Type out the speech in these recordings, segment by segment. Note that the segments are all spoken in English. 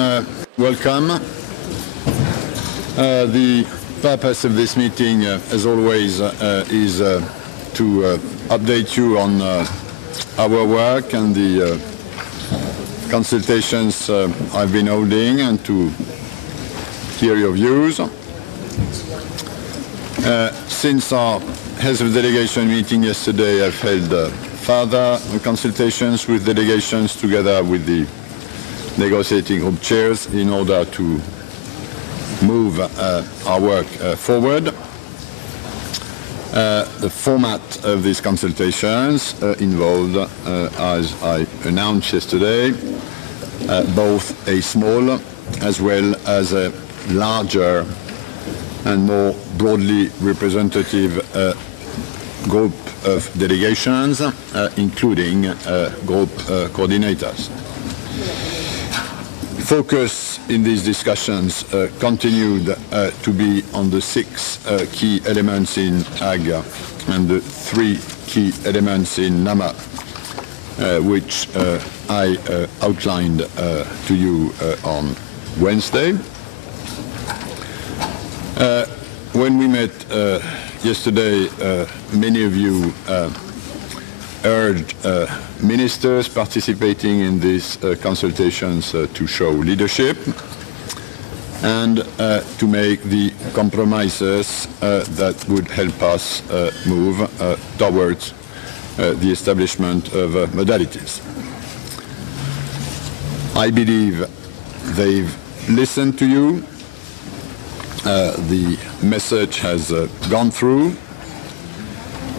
Welcome. The purpose of this meeting, as always, is to update you on our work and the consultations I've been holding and to hear your views. Since our heads of delegation meeting yesterday, I've held further consultations with delegations together with the negotiating group chairs in order to move our work forward. The format of these consultations involved, as I announced yesterday, both a small as well as a larger and more broadly representative group of delegations, including group coordinators. Focus in these discussions continued to be on the 6 key elements in AG and the 3 key elements in NAMA, which I outlined to you on Wednesday. When we met yesterday, many of you urged ministers participating in these consultations to show leadership and to make the compromises that would help us move towards the establishment of modalities. I believe they've listened to you. The message has gone through,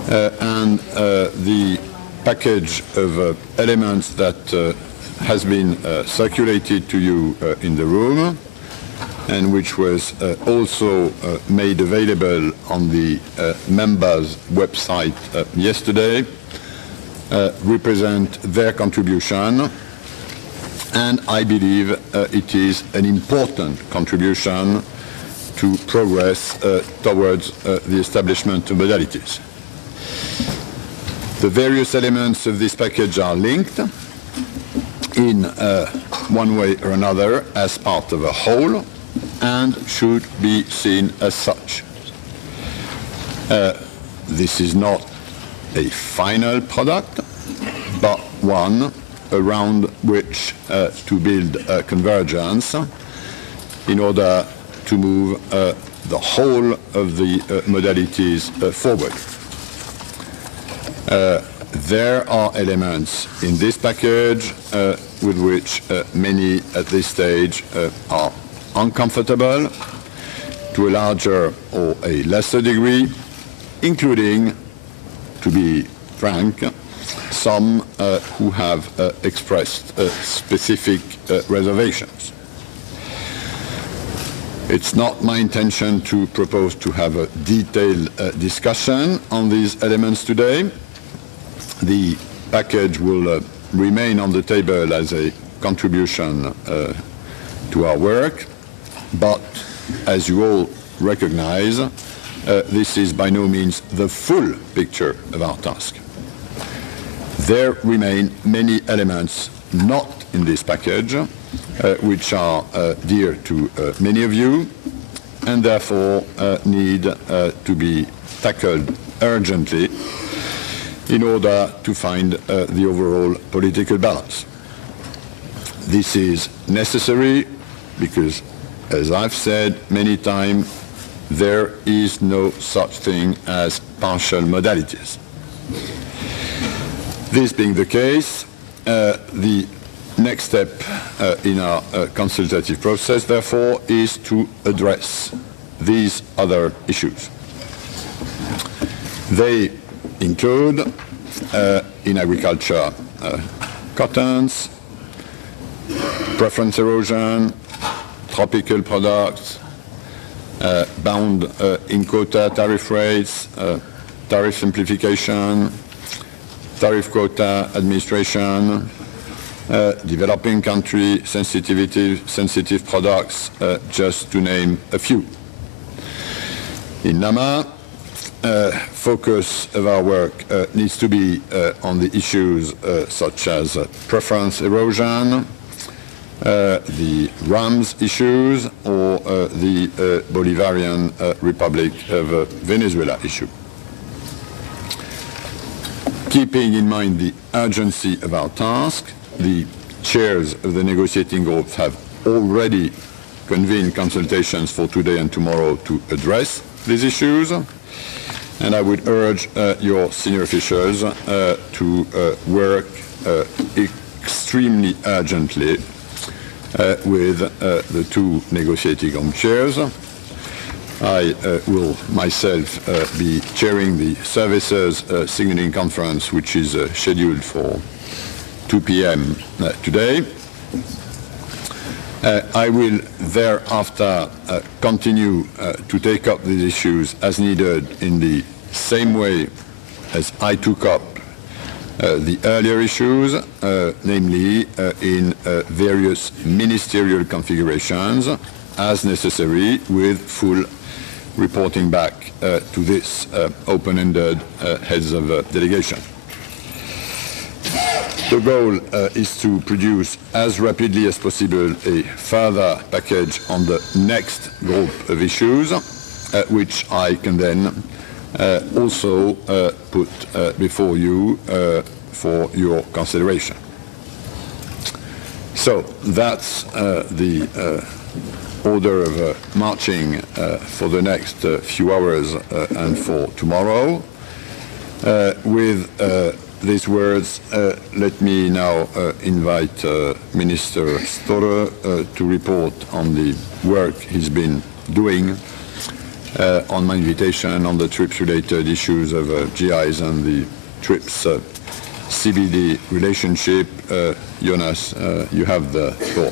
and the package of elements that has been circulated to you in the room and which was also made available on the members' website yesterday represent their contribution, and I believe it is an important contribution to progress towards the establishment of modalities. The various elements of this package are linked in one way or another as part of a whole and should be seen as such. This is not a final product, but one around which to build convergence in order to move the whole of the modalities forward. There are elements in this package with which many at this stage are uncomfortable to a larger or a lesser degree, including, to be frank, some who have expressed specific reservations. It's not my intention to propose to have a detailed discussion on these elements today. The package will remain on the table as a contribution to our work, but as you all recognize, this is by no means the full picture of our task. There remain many elements not in this package, which are dear to many of you, and therefore need to be tackled urgently in order to find the overall political balance. This is necessary because, as I've said many times, there is no such thing as partial modalities. This being the case, the next step in our consultative process, therefore, is to address these other issues. They include, in agriculture, cottons, preference erosion, tropical products, bound in quota tariff rates, tariff simplification, tariff quota administration, developing country sensitive products, just to name a few. In NAMA, focus of our work needs to be on the issues such as preference erosion, the RAMS issues, or the Bolivarian Republic of Venezuela issue. Keeping in mind the urgency of our task, the chairs of the negotiating groups have already convened consultations for today and tomorrow to address these issues, and I would urge your senior officials to work extremely urgently with the two negotiating group chairs. I will myself be chairing the services signaling conference, which is scheduled for 2 p.m. Today. I will thereafter continue to take up these issues as needed in the same way as I took up the earlier issues, namely in various ministerial configurations as necessary, with full reporting back to this open-ended heads of delegation. The goal is to produce as rapidly as possible a further package on the next group of issues, which I can then also put before you for your consideration. So that's the order of marching for the next few hours and for tomorrow. With these words, let me now invite Minister Storer to report on the work he's been doing on my invitation on the TRIPS-related issues of GIs and the TRIPS CBD relationship. Jonas, you have the floor.